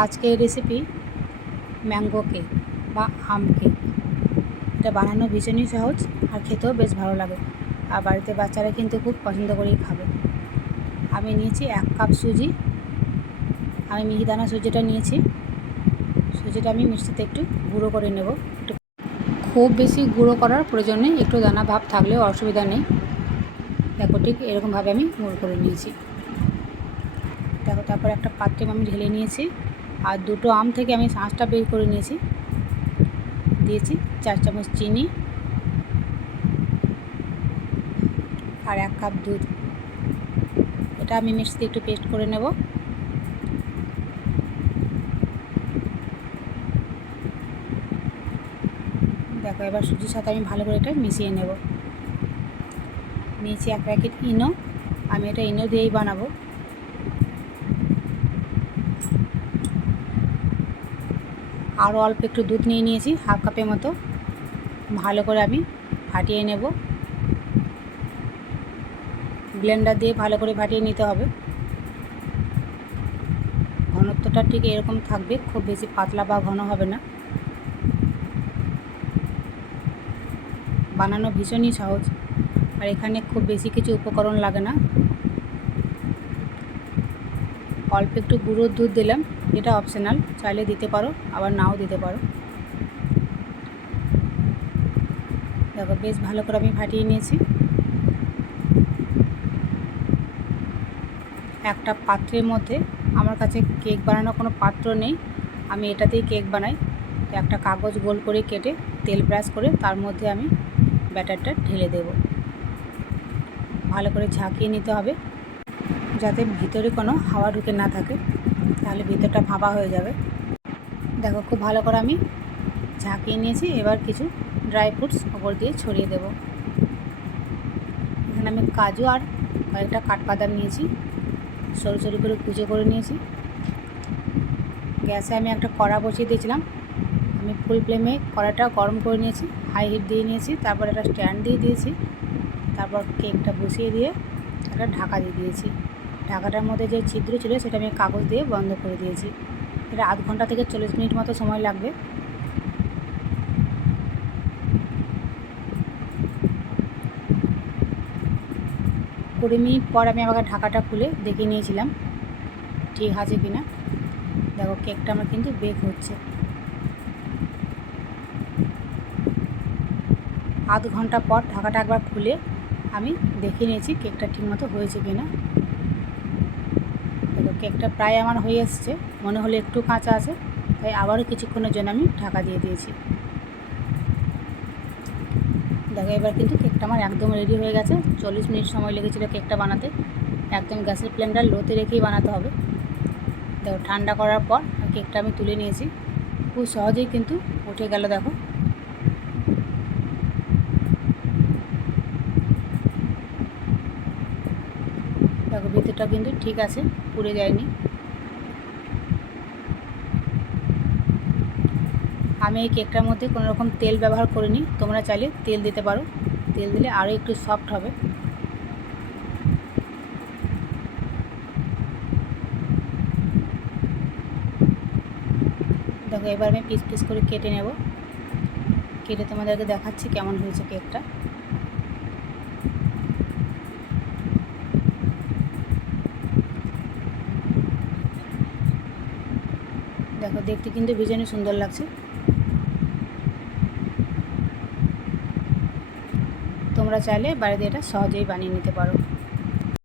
আজকের recipe mango cake বা আম cake এটা বানানো ভীষণই সহজ আর খেতেও বেশ ভালো লাগে। আর বাড়িতে বাচ্চারা কিন্তু খুব পছন্দ করেই খাবে। আমি নিয়েছি এক কাপ সুজি। আমি মিহিদানা সুজিটা নিয়েছি। সুজিটা আমি মিক্সিতে একটু গুঁড়ো করে নেব। একটু খুব বেশি গুঁড়ো করার প্রয়োজন নেই। একটু দানা ভাব থাকলেও অসুবিধা নেই। দেখো ঠিক এরকমভাবে আমি গুঁড়ো করে নিয়েছি। দেখো তারপর একটা পাত্রে আমি ঢেলে নিয়েছি। আর দুটো আম থেকে আমি শাঁসটা বের করে নিয়েছি। দিয়েছি চার চামচ চিনি। আর এক কাপ দুধ। এটা আমি মিক্সিতে একটু পেস্ট করে নেব। দেখো, এবার সুজির সাথে আমি ভালো করে এটা মিশিয়ে নেব। নিয়েছি এক প্যাকেট ইনো। আমি এটা ইনো দিয়েই বানাবো। আরও অল্প একটু দুধ নিয়ে নিয়েছি, হাফ কাপের মতো। ভালো করে আমি ফাটিয়ে নেব। ব্লেন্ডার দিয়ে ভালো করে ফাটিয়ে নিতে হবে। ঘনত্বটা ঠিক এরকম থাকবে, খুব বেশি পাতলা বা ঘন হবে না। বানানো ভীষণই সহজ। আর এখানে খুব বেশি কিছু উপকরণ লাগে না। অল্প একটু গুঁড়োর দুধ দিলাম, এটা অপশনাল চাইলে দিতে পারো, আবার নাও দিতে পারো। দেখো, বেশ ভালো করে আমি ফাটিয়ে নিয়েছি। একটা পাত্রের মধ্যে আমার কাছে কেক বানানোর কোনো পাত্র নেই, আমি এটাতেই কেক বানাই। তো একটা কাগজ গোল করে কেটে তেল ব্রাশ করে তার মধ্যে আমি ব্যাটারটা ঢেলে দেব। ভালো করে ঝাঁকিয়ে নিতে হবে। যাতে ভিতরে কোনো হাওয়া ঢুকে না থাকে, তাহলে ভিতরটা ফাঁপা হয়ে যাবে। দেখো, খুব ভালো করে আমি ঝাঁকিয়ে নিয়েছি। এবার কিছু ড্রাই ফ্রুটস ওপর দিয়ে ছড়িয়ে দেব। এখানে আমি কাজু আর কয়েকটা কাঠবাদাম নিয়েছি। সরু সরু করে কুচো করে নিয়েছি। গ্যাসে আমি একটা কড়া বসিয়ে দিয়েছিলাম। আমি ফুল ফ্লেমে কড়াটা গরম করে নিয়েছি হাই হিট দিয়ে নিয়েছি, তারপর একটা স্ট্যান্ড দিয়ে দিয়েছি। তারপর কেকটা বসিয়ে দিয়ে একটা ঢাকা দিয়ে দিয়েছি। ঢাকাটার মধ্যে যে ছিদ্র ছিল সেটা আমি কাগজ দিয়ে বন্ধ করে দিয়েছি। এটা আধ ঘণ্টা থেকে চল্লিশ মিনিট মতো সময় লাগবে। কুড়ি মিনিট পর আমি আমাকে ঢাকাটা খুলে দেখে নিয়েছিলাম, ঠিক আছে কি না দেখো, কেকটা আমার কিন্তু বেক হচ্ছে। আধ ঘণ্টা পর ঢাকাটা একবার খুলে আমি দেখে নিয়েছি কেকটা ঠিকমতো হয়েছে কি না দেখো কেকটা প্রায় আমার হয়ে এসছে। মনে হলো একটু কাঁচা আছে, তাই আবারও কিছুক্ষণের জন্য আমি ঢাকা দিয়ে দিয়েছি। দেখো, এবার কিন্তু কেকটা আমার একদম রেডি হয়ে গেছে। চল্লিশ মিনিট সময় লেগেছিলো কেকটা বানাতে। একদম গ্যাসের ফ্লেমটা লোতে রেখেই বানাতে হবে। দেখো, ঠান্ডা করার পর কেকটা আমি তুলে নিয়েছি। খুব সহজেই কিন্তু উঠে গেল, দেখো। দেখো ভিতরটা কিন্তু ঠিক আছে, পুড়ে যায়নি। আমি এই কেকটার মধ্যে কোনো রকম তেল ব্যবহার করিনি, তোমরা চাইলে তেল দিতে পারো। তেল দিলে আরও একটু সফট হবে। দেখো, এবার আমি পিস পিস করে কেটে নেব। কেটে তোমাদেরকে দেখাচ্ছি কেমন হয়েছে কেকটা। দেখো দেখতে কিন্তু ভীষণই সুন্দর লাগছে। তোমরা চাইলে বাড়িতে এটা সহজেই বানিয়ে নিতে পারো।